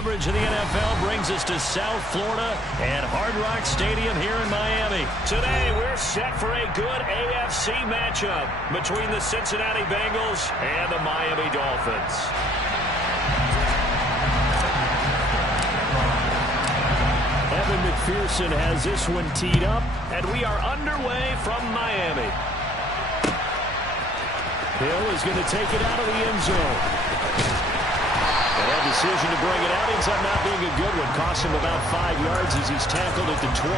coverage of the NFL brings us to South Florida at Hard Rock Stadium here in Miami. Today, we're set for a good AFC matchup between the Cincinnati Bengals and the Miami Dolphins. Evan McPherson has this one teed up, and we are underway from Miami. Hill is going to take it out of the end zone. And that decision to bring it out ends up not being a good one. Cost him about 5 yards as he's tackled at the 20.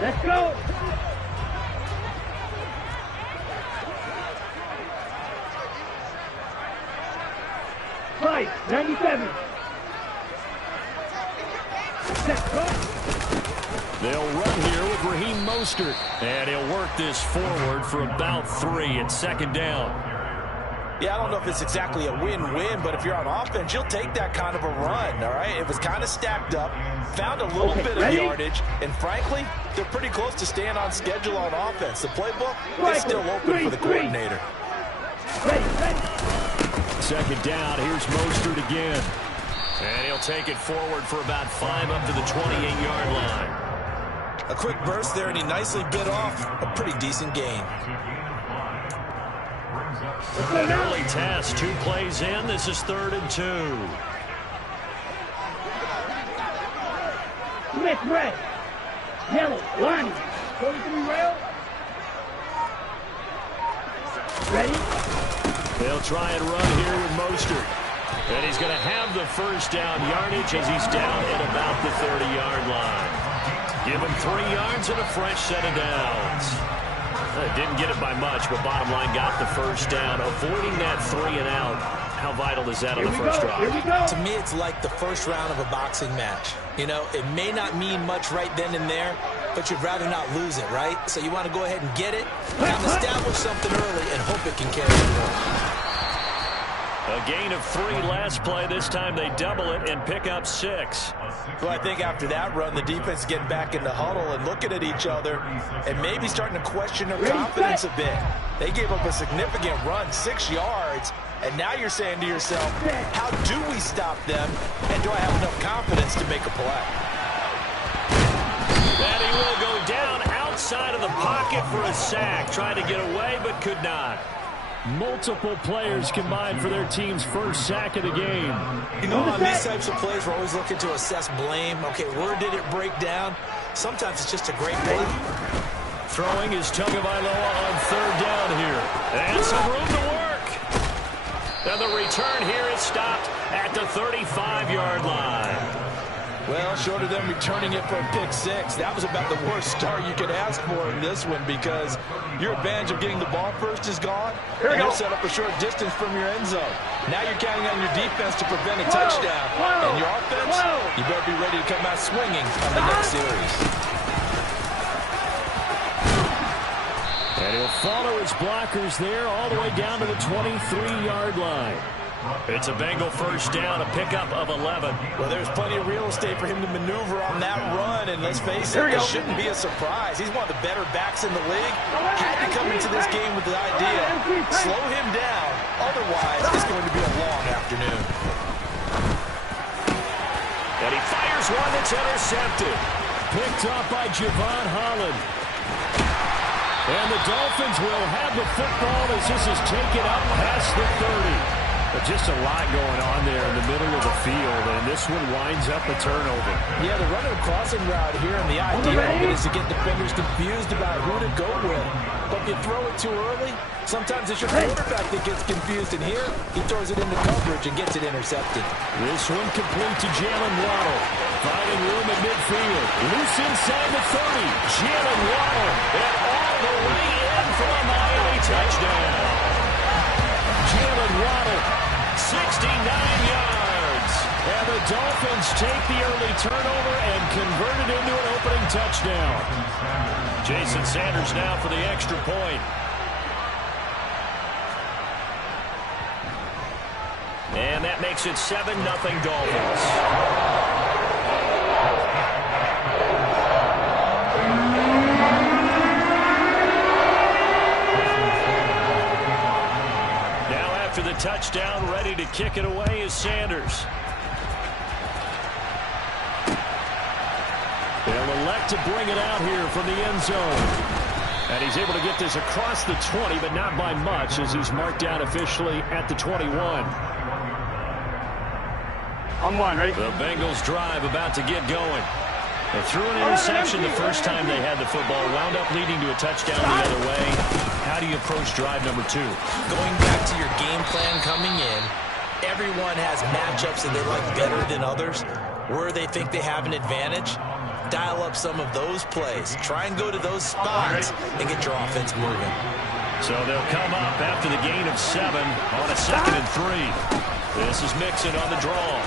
Let's go. Fight, 97. They'll run here with Raheem Mostert. And he'll work this forward for about 3 at second down. Yeah, I don't know if it's exactly a win-win, but if you're on offense, you'll take that kind of a run, all right? It was kind of stacked up, found a little bit of yardage, and frankly, they're pretty close to staying on schedule on offense. The playbook is still open for the coordinator. Second down, here's Mostert again. And he'll take it forward for about 5 up to the 28-yard line. A quick burst there, and he nicely bit off a pretty decent gain. An early test, 2 plays in. This is 3rd and 2. Smith, red. Yellow, line. 43 rail. Ready? They'll try and run here with Mostert. And he's going to have the first down yardage as he's down at about the 30-yard line. Give him 3 yards and a fresh set of downs. Didn't get it by much, but bottom line got the first down. Avoiding that 3 and out. How vital is that on the first drive? To me, it's like the first round of a boxing match. You know, it may not mean much right then and there, but you'd rather not lose it, right? So you want to go ahead and get it, kind of establish something early, and hope it can carry through. A gain of 3 last play. This time they double it and pick up 6. Well, I think after that run, the defense getting back in the huddle and looking at each other and maybe starting to question their confidence a bit. They gave up a significant run, 6 yards, and now you're saying to yourself, how do we stop them, and do I have enough confidence to make a play? And he will go down outside of the pocket for a sack. Tried to get away, but could not. Multiple players combined for their team's first sack of the game. You know, on these types of plays, we're always looking to assess blame. Okay, where did it break down? Sometimes it's just a great play. Throwing is Tagovailoa on 3rd down here. And some room to work. And the return here is stopped at the 35-yard line. Well, short of them returning it for a pick 6, that was about the worst start you could ask for in this one because your advantage of getting the ball first is gone, and you're set up a short distance from your end zone. Now you're counting on your defense to prevent a touchdown, and your offense, you better be ready to come out swinging on the next series. And he'll follow his blockers there all the way down to the 23-yard line. It's a Bengal first down, a pickup of 11. Well, there's plenty of real estate for him to maneuver on that run, and let's face it, this shouldn't be a surprise. He's one of the better backs in the league. Had to come into this game with the idea, slow him down, otherwise it's going to be a long afternoon. And he fires one that's intercepted. Picked up by Javon Holland. And the Dolphins will have the football as this is taken up past the 30. But just a lot going on there in the middle of the field, and this one winds up a turnover. Yeah, the running crossing route here, and the idea of it is to get defenders confused about who to go with. But if you throw it too early, sometimes it's your quarterback that gets confused, and here he throws it into coverage and gets it intercepted. This one complete to Jalen Waddle. Finding room at midfield. Loose inside the 30. Jalen Waddle, and all the way in for a Miami touchdown. Jalen Waddle, 69 yards. And the Dolphins take the early turnover and convert it into an opening touchdown. Jason Sanders now for the extra point. And that makes it 7-0 Dolphins. touchdown, ready to kick it away is Sanders. They'll elect to bring it out here from the end zone. And he's able to get this across the 20, but not by much, as he's marked down officially at the 21. On one, ready? The Bengals drive about to get going. They threw an interception the first time they had the football, wound up leading to a touchdown the other way. How do you approach drive number 2? Going back to your game plan coming in, everyone has matchups that they like better than others, where they think they have an advantage. Dial up some of those plays. Try and go to those spots and get your offense moving. So they'll come up after the gain of 7 on a 2nd and 3. This is Mixon on the draw.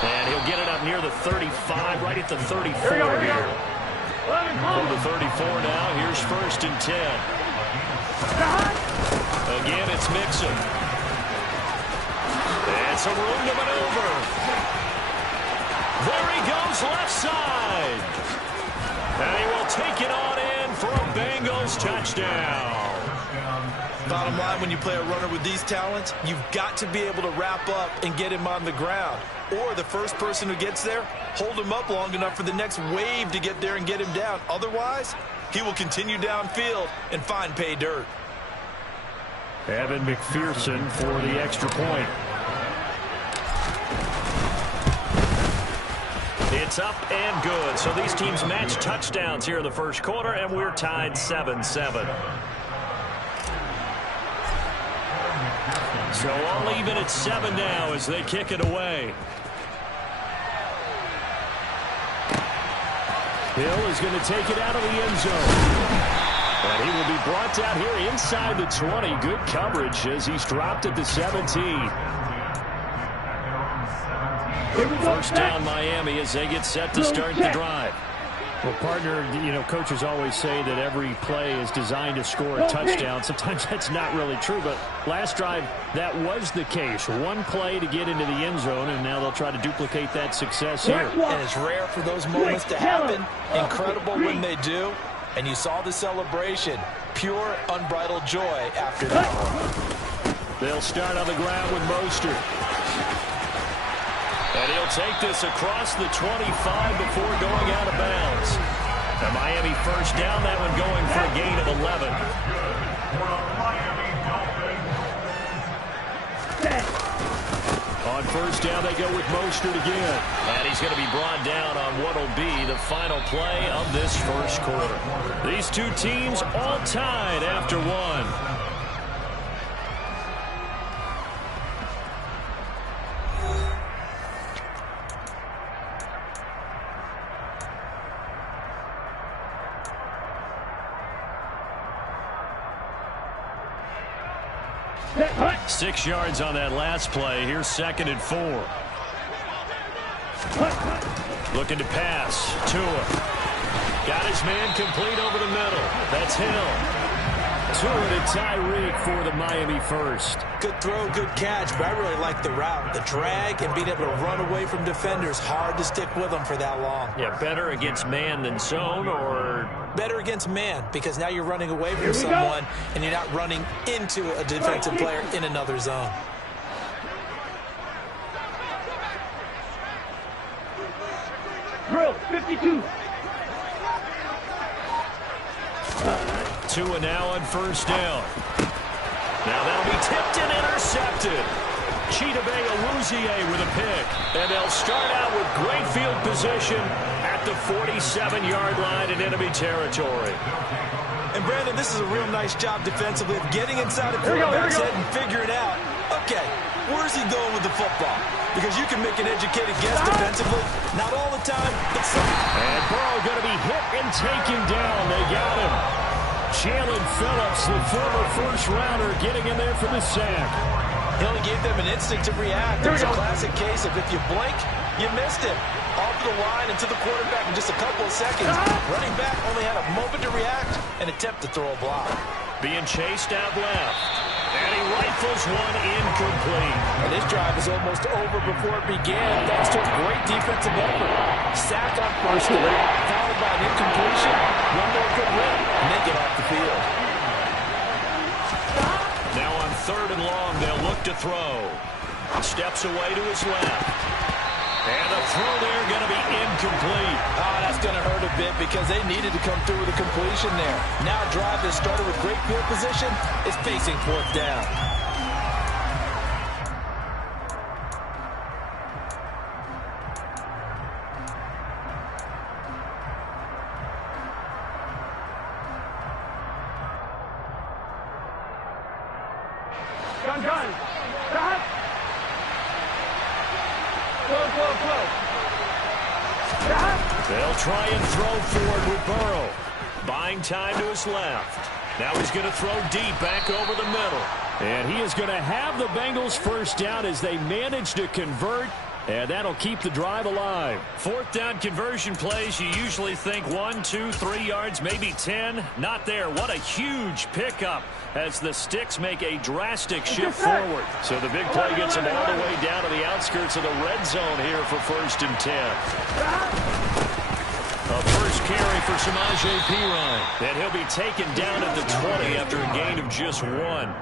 And he'll get it up near the 35, right at the 34 here. From the 34 now, here's 1st and 10. Again, it's Mixon. And some room to maneuver. There he goes, left side. And he will take it on in for a Bengals touchdown. Bottom line, when you play a runner with these talents, you've got to be able to wrap up and get him on the ground. Or the first person who gets there, hold him up long enough for the next wave to get there and get him down. Otherwise, he will continue downfield and find pay dirt. Evan McPherson for the extra point. It's up and good. So these teams match touchdowns here in the first quarter, and we're tied 7-7. So all even at 7 now as they kick it away. Hill is going to take it out of the end zone. And he will be brought down here inside the 20. Good coverage as he's dropped at the 17. First down Miami as they get set to start the drive. Well, partner, you know, coaches always say that every play is designed to score a touchdown. Sometimes that's not really true, but last drive, that was the case. One play to get into the end zone, and now they'll try to duplicate that success here. And it's rare for those moments to happen. Incredible when they do. And you saw the celebration. Pure, unbridled joy after that one. They'll start on the ground with Mostert. And he'll take this across the 25 before going out of bounds. The Miami first down, that one going for a gain of 11. On first down, they go with Mostert again. And he's going to be brought down on what will be the final play of this first quarter. These two teams all tied after one. Hut. 6 yards on that last play. Here's 2nd and 4. Looking to pass. Tua. Got his man complete over the middle. That's Hill. Tua to Tyreek for the Miami first. Good throw, good catch, but I really like the route. The drag and being able to run away from defenders. Hard to stick with them for that long. Yeah, better against man than zone, or... Better against man, because now you're running away from someone and you're not running into a defensive player in another zone. Drill, 52. Tua now on first down. Now that'll be tipped and intercepted. Chidobe Awuzie with a pick. And they'll start out with great field position at the 47-yard line in enemy territory. And Brandon, this is a real nice job defensively of getting inside the quarterback's head and figuring out, okay, where's he going with the football? Because you can make an educated guess defensively. Not all the time, but some. And Burrow going to be hit and taken down. They got him. Jalen Phillips, the former first-rounder, getting in there for the sack. He only gave them an instant to react. It was a classic case of if you blink, you missed it. Off the line and to the quarterback in just a couple of seconds. Running back only had a moment to react and attempt to throw a block. Being chased out left. And he rifles one incomplete. And this drive is almost over before it began thanks to a great defensive effort. Sack on first down, followed by an incompletion. One more good rip, and they get off the field. Now on 3rd and long, they'll look to throw. Steps away to his left. And the throw there going to be incomplete. Oh, that's going to hurt a bit because they needed to come through with a completion there. Now a drive that started with great field position is facing fourth down. Gun. Stop. Go. Stop. They'll try and throw forward with Burrow. Buying time to his left. Now he's going to throw deep back over the middle. And he is going to have the Bengals first down as they manage to convert. And that'll keep the drive alive. Fourth down conversion plays, you usually think 1, 2, 3 yards, maybe 10. Not there. What a huge pickup as the Sticks make a drastic shift forward. So the big play gets them all the way down to the outskirts of the red zone here for 1st and 10. A first carry for Samaje Perine. And he'll be taken down at the 20 after a gain of just 1.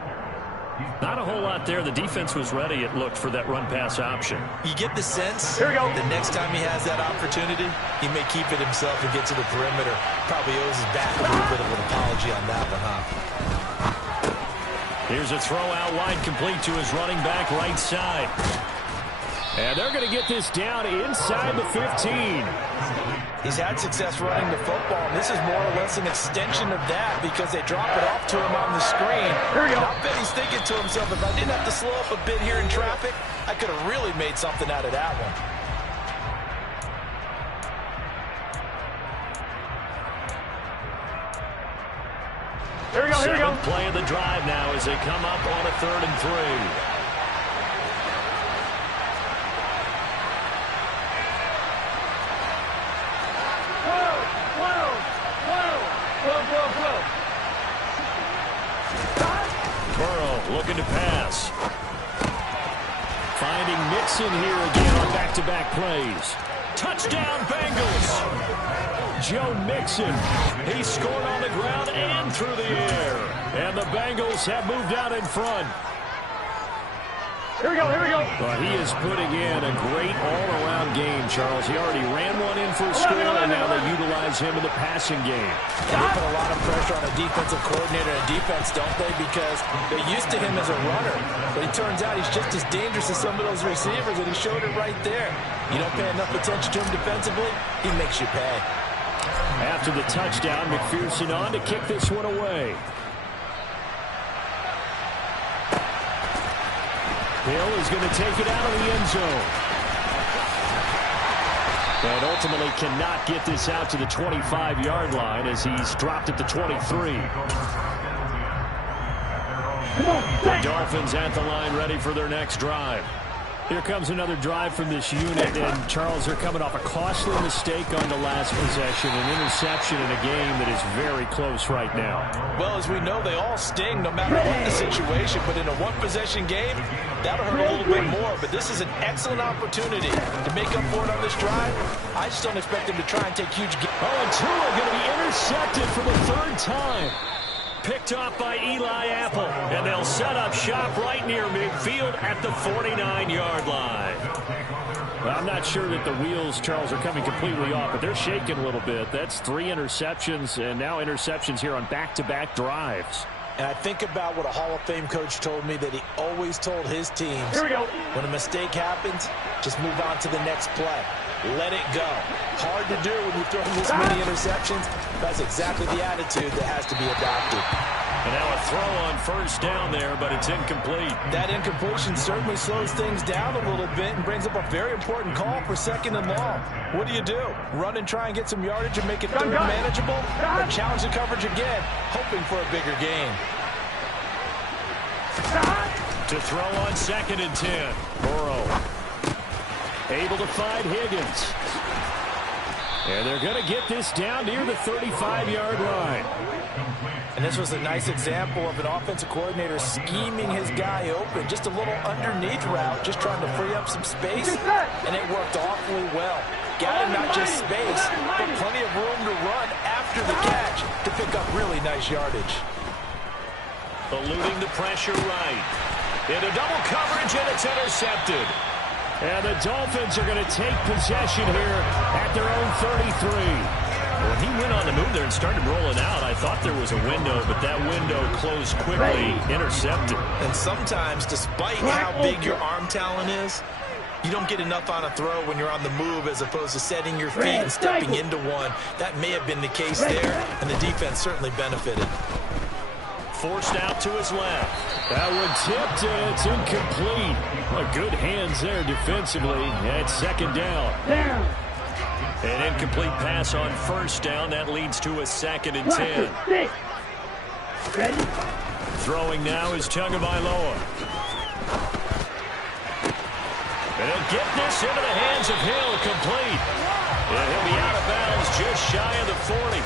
Not a whole lot there. The defense was ready, it looked, for that run-pass option. You get the sense Here we go. the next time he has that opportunity, he may keep it himself and get to the perimeter. Probably owes his back a little bit of an apology on that one, huh? Here's a throw out wide, complete to his running back right side. And they're going to get this down inside the 15. He's had success running the football, and this is more or less an extension of that because they drop it off to him on the screen. Here we go. I bet he's thinking to himself, if I didn't have to slow up a bit here in traffic, I could have really made something out of that one. Here we go. Seventh play of the drive now as they come up on a 3rd and 3. Burrow looking to pass. Finding Mixon here again on back-to-back plays. Touchdown Bengals. Joe Mixon. He scored on the ground and through the air. And the Bengals have moved out in front. Here we go. But he is putting in a great all-around game, Charles. He already ran one in for a score, and now they utilize him in the passing game. They put a lot of pressure on a defensive coordinator and defense, don't they? Because they're used to him as a runner. But it turns out he's just as dangerous as some of those receivers, and he showed it right there. You don't pay enough attention to him defensively, he makes you pay. After the touchdown, McPherson on to kick this one away. Hill is going to take it out of the end zone. And ultimately cannot get this out to the 25-yard line as he's dropped at the 23. The Dolphins at the line ready for their next drive. Here comes another drive from this unit, and Charles, they're coming off a costly mistake on the last possession, an interception in a game that is very close right now. Well, as we know, they all sting no matter what the situation, but in a one-possession game, that'll hurt a little bit more, but this is an excellent opportunity to make up for it on this drive. I just don't expect them to try and take huge gains. Oh, and Tua going to be intercepted for the 3rd time. Picked off by Eli Apple, and they'll set up shop right near midfield at the 49-yard line. Well, I'm not sure that the wheels, Charles, are coming completely off, but they're shaking a little bit. That's 3 interceptions, and now interceptions here on back-to-back drives. And I think about what a Hall of Fame coach told me that he always told his teams, Here we go. when a mistake happens, just move on to the next play. Let it go. Hard to do when you throw this many interceptions. That's exactly the attitude that has to be adopted. And now a throw on 1st down there, but it's incomplete. That incompletion certainly slows things down a little bit and brings up a very important call for 2nd and long. What do you do? Run and try and get some yardage and make it 3rd manageable? Or challenge the coverage again, hoping for a bigger gain? To throw on 2nd and 10. Burrow able to find Higgins. And they're going to get this down near the 35-yard line. And this was a nice example of an offensive coordinator scheming his guy open. Just a little underneath route, just trying to free up some space. And it worked awfully well. Got him not just space, but plenty of room to run after the catch to pick up really nice yardage. Eluding the pressure right. Into double coverage, and it's intercepted. And the Dolphins are going to take possession here at their own 33. When he went on the move there and started rolling out, I thought there was a window, but that window closed quickly, intercepted. And sometimes, despite how big your arm talent is, you don't get enough on a throw when you're on the move as opposed to setting your feet and stepping into one. That may have been the case there, and the defense certainly benefited. Forced out to his left. That one tipped, and it's incomplete. Good hands there defensively at second down. An incomplete pass on first down. That leads to a 2nd and 10. Throwing now is Tagovailoa. And he'll get this into the hands of Hill, complete. And he'll be out of bounds just shy of the 40.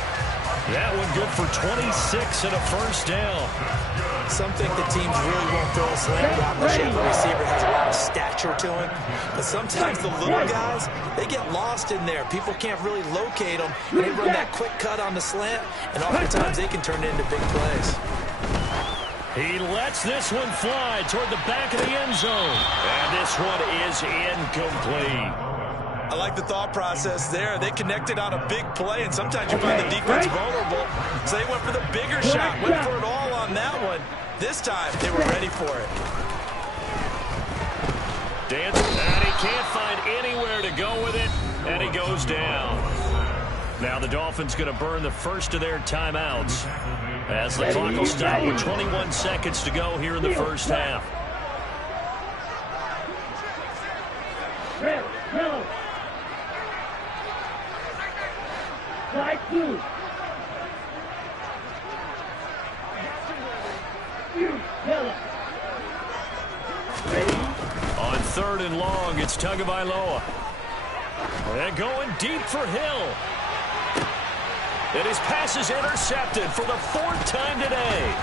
That one good for 26 and a first down. Some think the teams really won't throw a slant route unless you have a receiver has a lot of stature to him. But sometimes the little guys, they get lost in there. People can't really locate them. And they run that quick cut on the slant, and oftentimes they can turn it into big plays. He lets this one fly toward the back of the end zone. And this one is incomplete. I like the thought process there. They connected on a big play, and sometimes you find the defense vulnerable. So they went for the bigger shot, went for it all on that one. This time, they were ready for it. Dancing, and he can't find anywhere to go with it, and he goes down. Now the Dolphins going to burn the first of their timeouts as the clock will stop with 21 seconds to go here in the first half. On 3rd and long, it's Tagovailoa. And going deep for Hill. And his pass is intercepted for the 4th time today.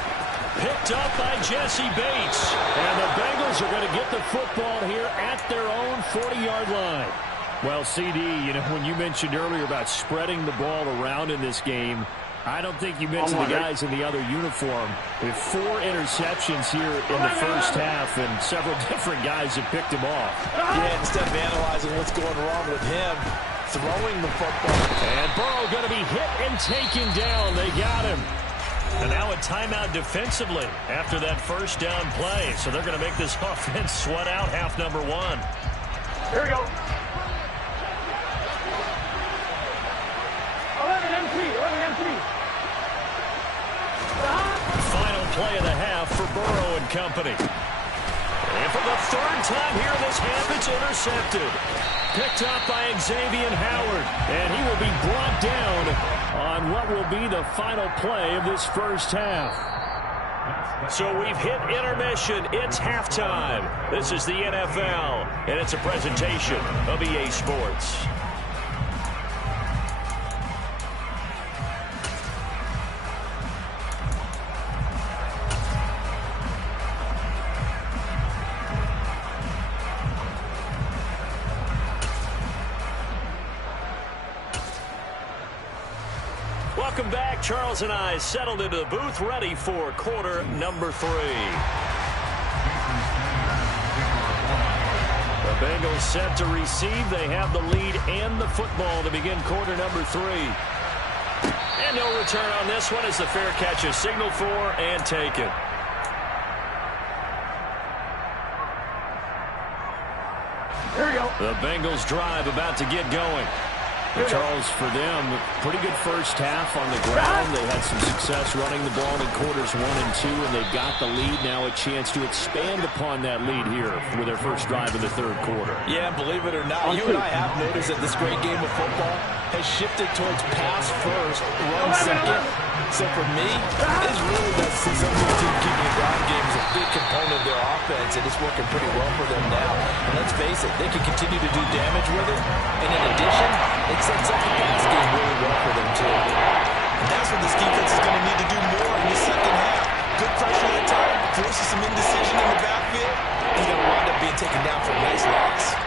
Picked up by Jesse Bates. And the Bengals are going to get the football here at their own 40-yard line. Well, CD, you know, when you mentioned earlier about spreading the ball around in this game, I don't think you mentioned the guys in the other uniform. With 4 interceptions here in the first half, and several different guys have picked him off. Yeah, instead of analyzing what's going wrong with him, throwing the football. And Burrow going to be hit and taken down. They got him. And now a timeout defensively after that first down play. So they're going to make this offense sweat out half number 1. Here we go. 11 M3. Final play of the half for Burrow and company. And for the 3rd time here in this half, it's intercepted. Picked up by Xavier Howard. And he will be brought down on what will be the final play of this first half. So we've hit intermission. It's halftime. This is the NFL, and it's a presentation of EA Sports. Welcome back. Charles and I settled into the booth, ready for quarter number 3. The Bengals set to receive. They have the lead and the football to begin quarter number 3. And no return on this one as the fair catch is signaled for and taken. Here we go. The Bengals drive about to get going. Charles, for them, pretty good first half on the ground. They had some success running the ball in quarters 1 and 2, and they've got the lead now, a chance to expand upon that lead here with their first drive of the 3rd quarter. Yeah, believe it or not, you and I have noticed that this great game of football has shifted towards pass first, run second. So for me, it's really nice to see some of the team keeping the ground game is a big component of their offense, and it's working pretty well for them now. And let's face it, they can continue to do damage with it. And in addition, it sets up the pass game really well for them, too. And that's what this defense is going to need to do more in the second half. Good pressure at time, forces some indecision in the backfield. He's going to wind up being taken down for a nice loss.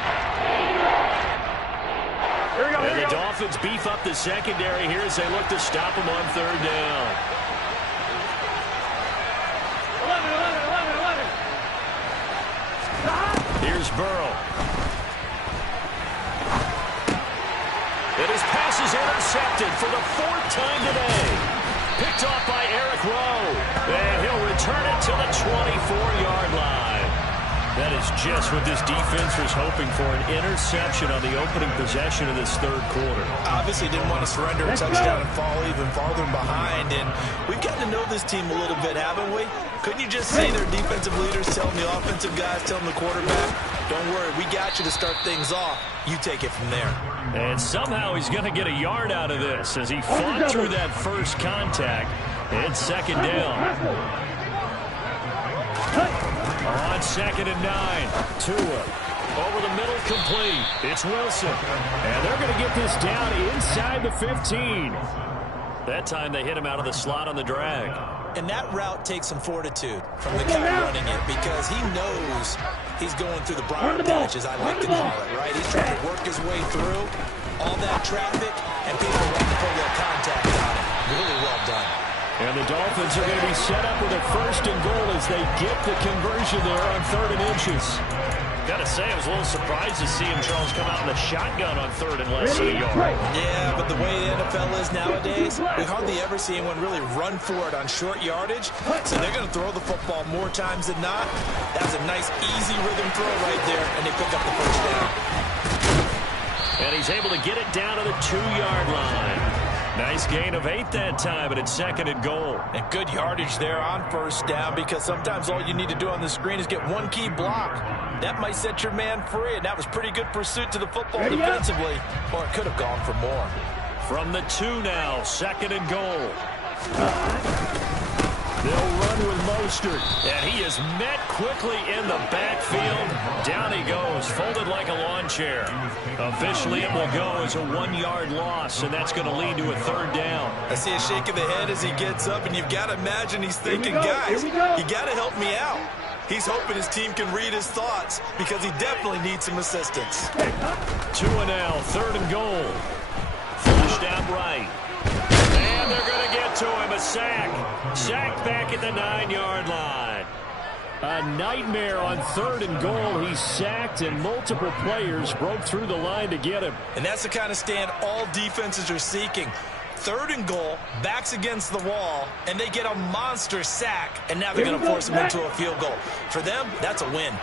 And the Dolphins beef up the secondary here as they look to stop him on 3rd down. 11. Here's Burrow. And his pass is intercepted for the 4th time today. Picked off by Eric Rowe. And he'll return it to the 24-yard line. That is just what this defense was hoping for, an interception on the opening possession of this 3rd quarter. Obviously didn't want to surrender a touchdown and fall even farther behind. And we've gotten to know this team a little bit, haven't we? Couldn't you just see their defensive leaders telling the offensive guys, telling the quarterback, don't worry, we got you to start things off. You take it from there. And somehow he's going to get a yard out of this as he fought through that first contact. It's 2nd down. On 2nd and 9, Tua over the middle, complete. It's Wilson. And they're going to get this down inside the 15. That time they hit him out of the slot on the drag. And that route takes some fortitude from the guy running it because he knows he's going through the briar patch, as I like to call it, right? He's trying to work his way through all that traffic, and people want to put that contact on it. Really well done. And the Dolphins are going to be set up with a 1st and goal as they get the conversion there on 3rd and inches. Got to say, I was a little surprised to see him, Charles, come out in the shotgun on 3rd and less than a yard. Yeah, but the way the NFL is nowadays, we hardly ever see anyone really run for it on short yardage. So they're going to throw the football more times than not. That's a nice, easy rhythm throw right there, and they pick up the 1st down. And he's able to get it down to the 2-yard line. Nice gain of 8 that time, but it's 2nd and goal. And good yardage there on 1st down because sometimes all you need to do on the screen is get one key block. That might set your man free, and that was pretty good pursuit to the football defensively, or it could have gone for more. From the 2 now, 2nd and goal. They'll run with Mostert, and he is met quickly in the backfield. Down he goes, folded like a lawn chair. Officially, it will go as a 1-yard loss, and that's going to lead to a 3rd down. I see a shake of the head as he gets up, and you've got to imagine he's thinking, guys, you got to help me out. He's hoping his team can read his thoughts because he definitely needs some assistance. Tua now, 3rd and goal. Flushed out right. And they're going to get to him, a sack. Sack back at the 9-yard line. A nightmare on 3rd and goal. He's sacked, and multiple players broke through the line to get him. And that's the kind of stand all defenses are seeking. 3rd and goal, backs against the wall, and they get a monster sack, and now they're going to force him into a field goal. For them, that's a win.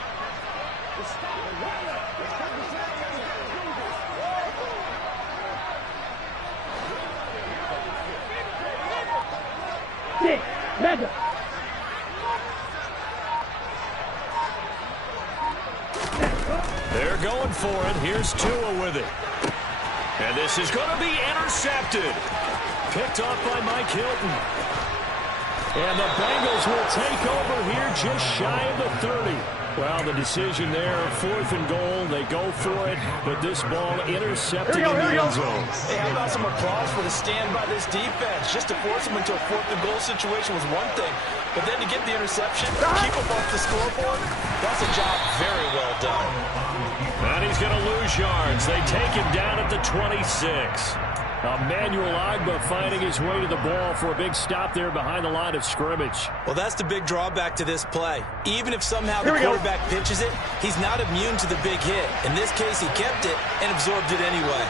They're going for it. Here's Tua with it. And this is going to be intercepted. Picked off by Mike Hilton. And the Bengals will take over here just shy of the 30. Well, the decision there, 4th and goal. They go for it, but this ball intercepted in the end zone. Hey, how about some applause for the stand by this defense? Just to force them into a 4th and goal situation was one thing, but then to get the interception, keep them off the scoreboard, that's a job very well done. And he's going to lose yards. They take him down at the 26. Emmanuel Ogbah finding his way to the ball for a big stop there behind the line of scrimmage. Well, that's the big drawback to this play. Even if somehow the quarterback pitches it, he's not immune to the big hit. In this case, he kept it and absorbed it anyway.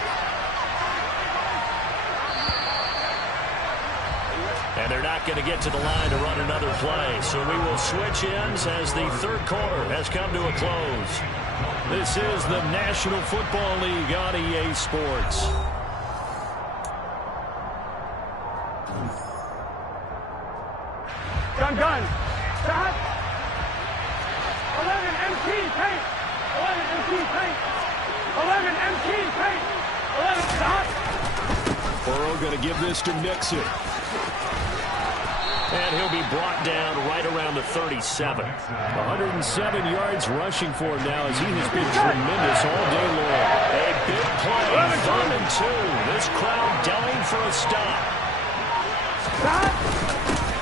And they're not going to get to the line to run another play. So we will switch ends as the 3rd quarter has come to a close. This is the National Football League on EA Sports. Gun. Stop. 11 MT paint. 11 MT paint. 11 MT paint. 11 stop. Burrow going to give this to Mixon. And he'll be brought down right around the 37. 107 yards rushing for him now as he has been tremendous all day long. A big play, 3rd and 2. This crowd dying for a stop. Stop.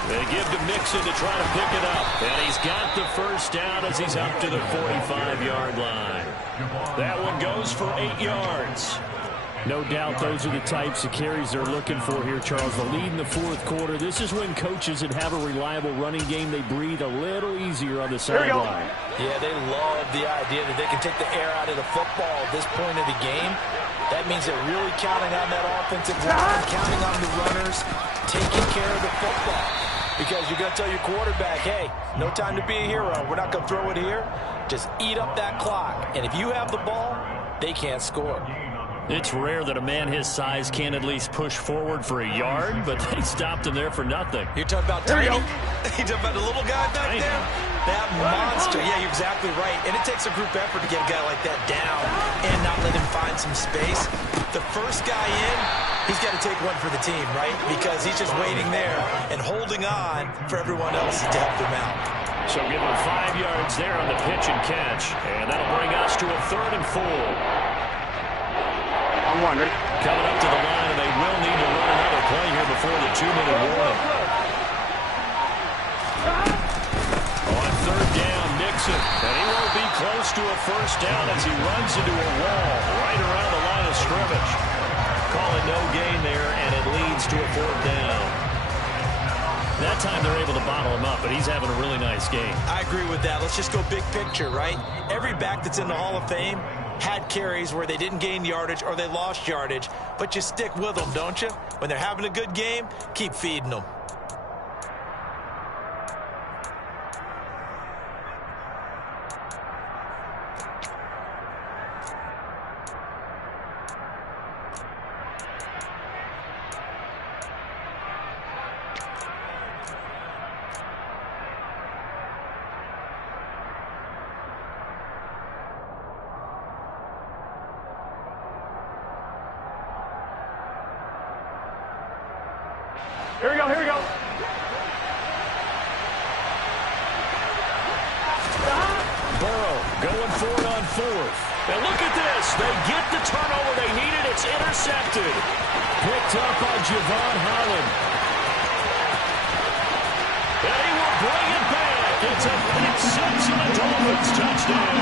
They give to Mixon to try to pick it up. And he's got the 1st down as he's up to the 45-yard line. That one goes for 8 yards. No doubt those are the types of carries they're looking for here, Charles. The lead in the fourth quarter. This is when coaches that have a reliable running game, they breathe a little easier on the sideline. Yeah, they love the idea that they can take the air out of the football at this point of the game. That means they're really counting on that offensive line, counting on the runners, taking care of the football. Because you're going to tell your quarterback, hey, no time to be a hero. We're not going to throw it here. Just eat up that clock. And if you have the ball, they can't score. It's rare that a man his size can at least push forward for a yard, but they stopped him there for nothing. You're talking about tiny? You're talking about the little guy back there? That monster. Yeah, you're exactly right. And it takes a group effort to get a guy like that down and not let him find some space. The first guy in, he's got to take one for the team, right? Because he's just waiting there and holding on for everyone else to help him out. So give him 5 yards there on the pitch and catch. And that'll bring us to a 3rd and 4. Coming up to the line, and they will need to run another play here before the 2-minute warning. On 3rd down, Nixon. And he won't be close to a first down as he runs into a wall right around the line of scrimmage. Call it no gain there, and it leads to a 4th down. That time they're able to bottle him up, but he's having a really nice game. I agree with that. Let's just go big picture, right? Every back that's in the Hall of Fame had carries where they didn't gain yardage or they lost yardage, but you stick with them, don't you? When they're having a good game, keep feeding them. Here we go, here we go. Burrow going for it on 4th. And look at this. They get the turnover they needed. It's intercepted. Picked up by Javon Holland. And he will bring it back. It's a pick 6 and a Dolphins touchdown.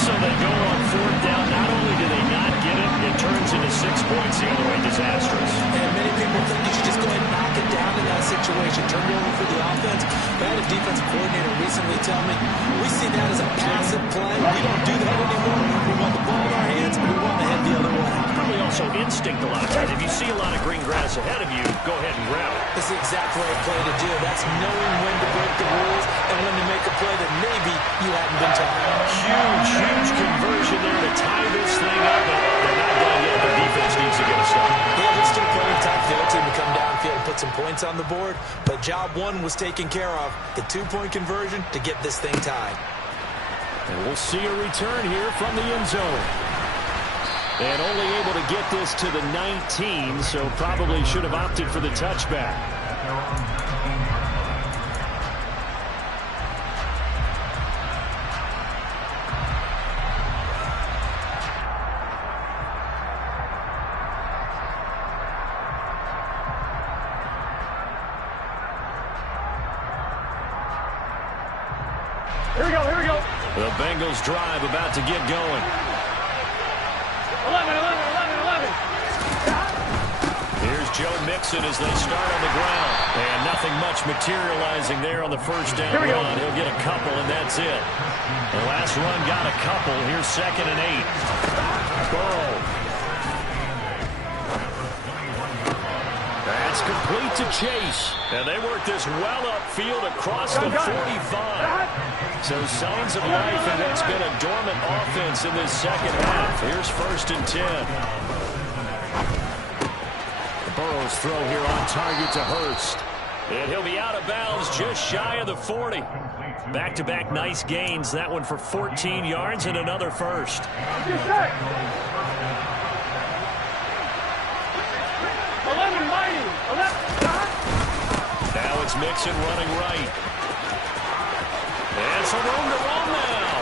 So they go on 4th down. Not only do they not get it, it turns into 6 points the other way. Disastrous. And many people think you should just go ahead and knock it down in that situation. Turn it over for the offense. But I had a defensive coordinator recently tell me, we see that as a passive play. We don't do that anymore. We want the ball in our hands, and we want to head the other way. Probably also instinct a lot of times. If you see a lot of green grass ahead of you, go ahead and grab it. It's the exact right play to do. That's knowing when to break the rules and when to make a play that maybe you hadn't been taught. Huge conversion there to tie this thing up. They're not done yet. The defense needs to get a stop. Yeah, there's still plenty of time for the other team to come downfield and put some points on the board. But job 1 was taken care of. The 2-point conversion to get this thing tied. And we'll see a return here from the end zone. And only able to get this to the 19, so probably should have opted for the touchback. Here we go, here we go. The Bengals drive about to get going. 11. Here's Joe Mixon as they start on the ground. And nothing much materializing there on the first down run. He'll get a couple, and that's it. The last run got a couple. Here's 2nd and 8. Burrow. That's complete to Chase. And they work this well upfield across the 45. So signs of life in what's been a dormant offense in this second half. Here's 1st and 10. Burrow's throw here on target to Hurst. And he'll be out of bounds just shy of the 40. Back-to-back nice gains. That one for 14 yards and another first. Now it's Mixon running right. And some room to run now.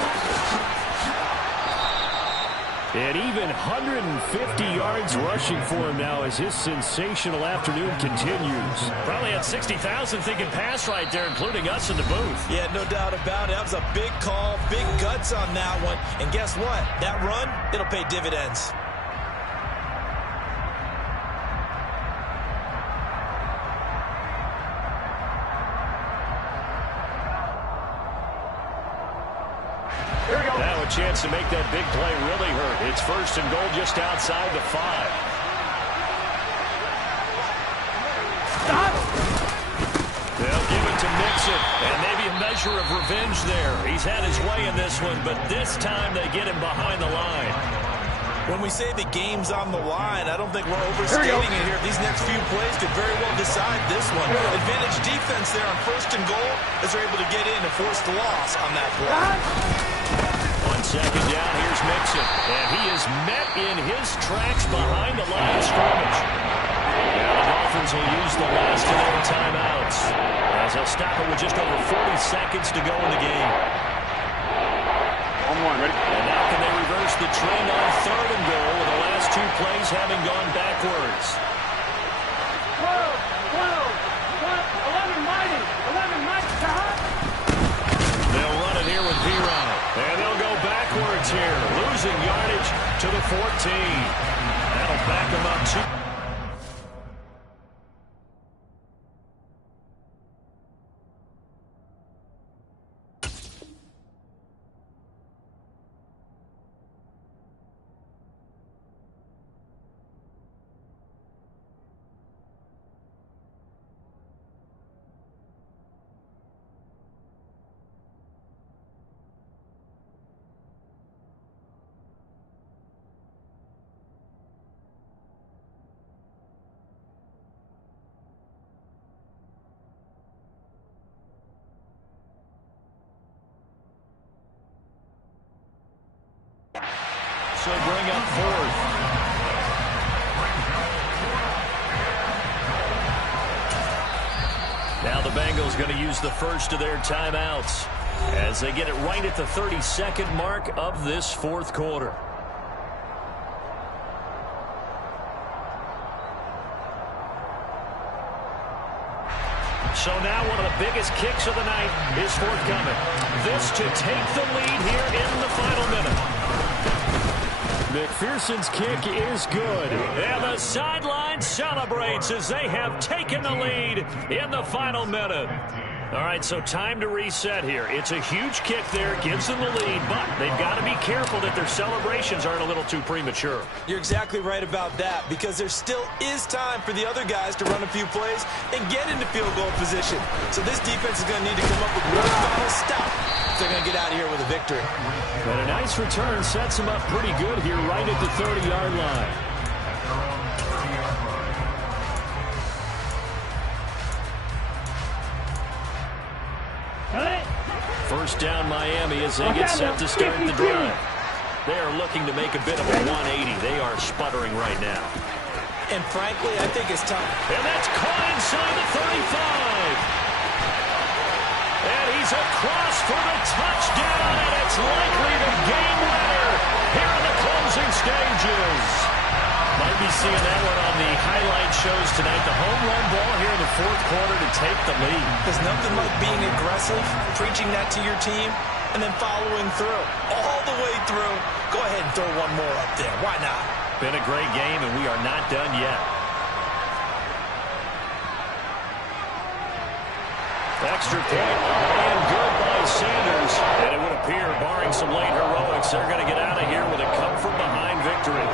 And even 150 yards rushing for him now as his sensational afternoon continues. Probably had 60,000 thinking pass right there, including us in the booth. Yeah, no doubt about it. That was a big call, big guts on that one. And guess what? That run, it'll pay dividends. Now a chance to make that big play really hurt. It's first and goal just outside the 5. Stop! They'll give it to Mixon, and maybe a measure of revenge there. He's had his way in this one, but this time they get him behind the line. When we say the game's on the line, I don't think we're overstating it here. These next few plays could very well decide this one. Advantage defense there on first and goal as they're able to get in and force the loss on that play. 1 second down, here's Mixon. And he is met in his tracks behind the line of scrimmage. Now the Dolphins will use the last of their timeouts as they'll stop it with just over 40 seconds to go in the game. Ready? And now can they reverse the trend on third and goal with the last 2 plays having gone backwards? 12, 11 mighty, 11 mighty. They'll run it here with P-Ryan. And they'll go backwards here, losing yardage to the 14. That'll back them up 2. So bring up 4th. Now the Bengals going to use the first of their timeouts as they get it right at the 32nd mark of this 4th quarter. So now one of the biggest kicks of the night is forthcoming. This to take the lead here in the final minute. McPherson's kick is good. And the sideline celebrates as they have taken the lead in the final minute. All right, so time to reset here. It's a huge kick there, gives them the lead, but they've got to be careful that their celebrations aren't a little too premature. You're exactly right about that because there still is time for the other guys to run a few plays and get into field goal position. So this defense is going to need to come up with one final stop if they're going to get out of here with a victory. But a nice return sets them up pretty good here right at the 30-yard line. First down Miami as they get set to start the drive. They are looking to make a bit of a 180. They are sputtering right now. And frankly, I think it's time. And that's caught inside the 35. And he's across for the touchdown, and it's likely the game winner here in the closing stages. Might be seeing that one on the highlight shows tonight. The home run ball here in the 4th quarter to take the lead. There's nothing like being aggressive, preaching that to your team, and then following through. All the way through. Go ahead and throw one more up there. Why not? Been a great game, and we are not done yet. Extra point and good by Sanders. And it would appear, barring some late heroics, they're going to get out of here with a come-from-behind victory.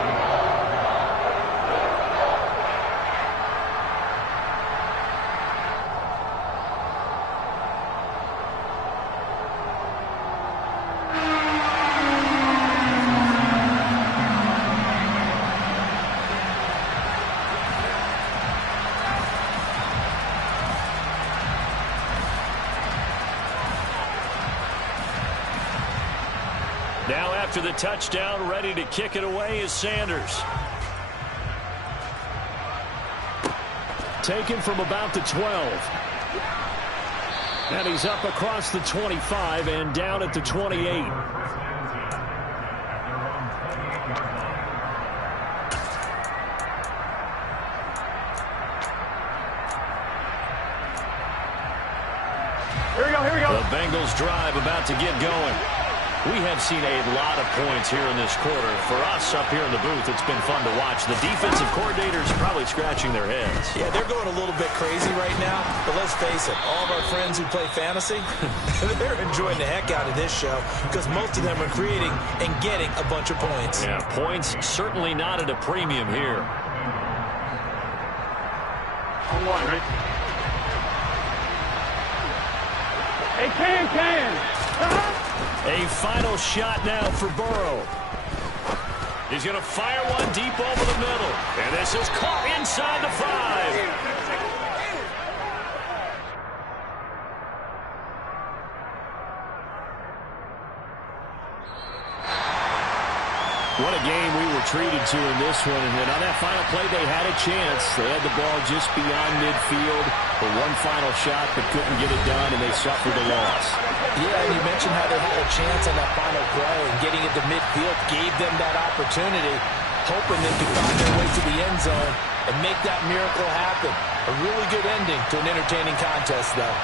Now after the touchdown, ready to kick it away is Sanders. Taken from about the 12. And he's up across the 25 and down at the 28. Here we go, here we go. The Bengals drive about to get going. We have seen a lot of points here in this quarter. For us up here in the booth, it's been fun to watch. The defensive coordinators probably scratching their heads. Yeah, they're going a little bit crazy right now, but let's face it, all of our friends who play fantasy, they're enjoying the heck out of this show because most of them are creating and getting a bunch of points. Yeah, points certainly not at a premium here. Come on, Rick. Hey, can. A final shot now for Burrow. He's going to fire one deep over the middle. And this is caught inside the 5. What a game we were treated to in this one. And on that final play, they had a chance. They had the ball just beyond midfield for one final shot, but couldn't get it done, and they suffered a loss. Yeah, and you mentioned how they had a chance on that final play, and getting it to midfield gave them that opportunity, hoping they could find their way to the end zone and make that miracle happen. A really good ending to an entertaining contest, though.